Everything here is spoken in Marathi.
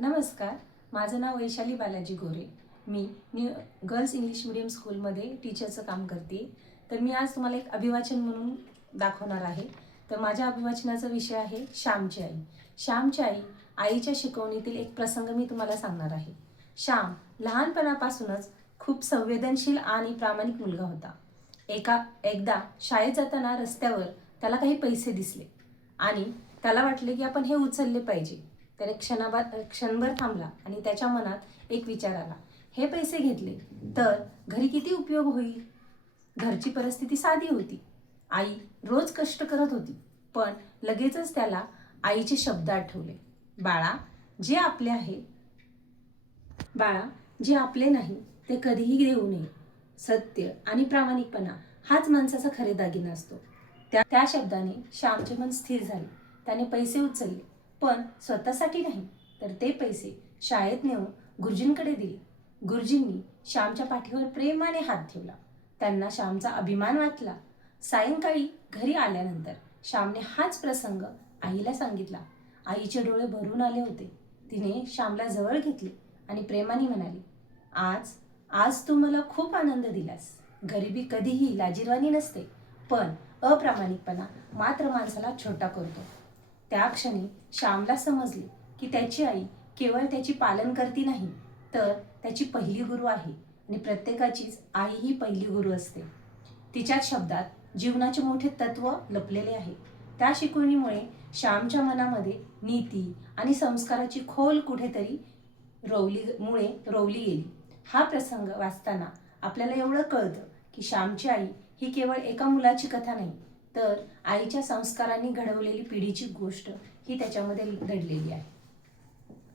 नमस्कार, माझं नाव वैशाली बालाजी गोरे. मी गर्ल्स इंग्लिश मीडियम स्कूलमध्ये टीचरचं काम करते. तर मी आज तुम्हाला एक अभिवाचन म्हणून दाखवणार आहे. तर माझ्या अभिवाचनाचा विषय आहे श्यामची आई. श्यामची आई, आईच्या शिकवणीतील एक प्रसंग मी तुम्हाला सांगणार आहे. श्याम लहानपणापासूनच खूप संवेदनशील आणि प्रामाणिक मुलगा होता. एकदा शाळेत जाताना रस्त्यावर त्याला काही पैसे दिसले आणि त्याला वाटले की आपण हे उचलले पाहिजे. त्याने क्षणभर थांबला आणि त्याच्या मनात एक विचार आला. हे पैसे घेतले तर घरी किती उपयोग होईल. घरची परिस्थिती साधी होती. आई रोज कष्ट करत होती. पण लगेचच त्याला आईचे शब्द आठवले. बाळा, जे आपले नाही ते कधीही देऊ नये. सत्य आणि प्रामाणिकपणा हाच माणसाचा खरे दागिना असतो. त्या शब्दाने श्यामचे मन स्थिर झाले. त्याने पैसे उचलले, पण स्वतःसाठी नाही, तर ते पैसे शाळेत नेऊन गुरुजींकडे दिले. गुरुजींनी श्यामच्या पाठीवर प्रेमाने हात ठेवला. त्यांना श्यामचा अभिमान वाटला. सायंकाळी घरी आल्यानंतर श्यामने हाच प्रसंग आईला सांगितला. आईचे डोळे भरून आले होते. तिने श्यामला जवळ घेतले आणि प्रेमाने म्हणाली, आज तू मला खूप आनंद दिलास. गरिबी कधीही लाजिरवाणी नसते, पण अप्रामाणिकपणा मात्र माणसाला छोटा करतो. त्या क्षणी श्यामला समजले की त्याची आई केवळ त्याची पालन करती नाही, तर त्याची पहिली गुरु आहे आणि प्रत्येकाचीच आई ही पहिली गुरु असते. तिच्या शब्दात जीवनाचे मोठे तत्व लपलेले आहे. त्या शिकवणीमुळे श्यामच्या मनामध्ये नीती आणि संस्काराची खोल कुठेतरी रोवली गेली. हा प्रसंग वाचताना आपल्याला एवढं कळतं की श्यामची आई ही केवळ एका मुलाची कथा नाही, तर आईच्या संस्कारांनी घडवलेली पिढीची गोष्ट ही त्याच्यामध्ये दडलेली आहे.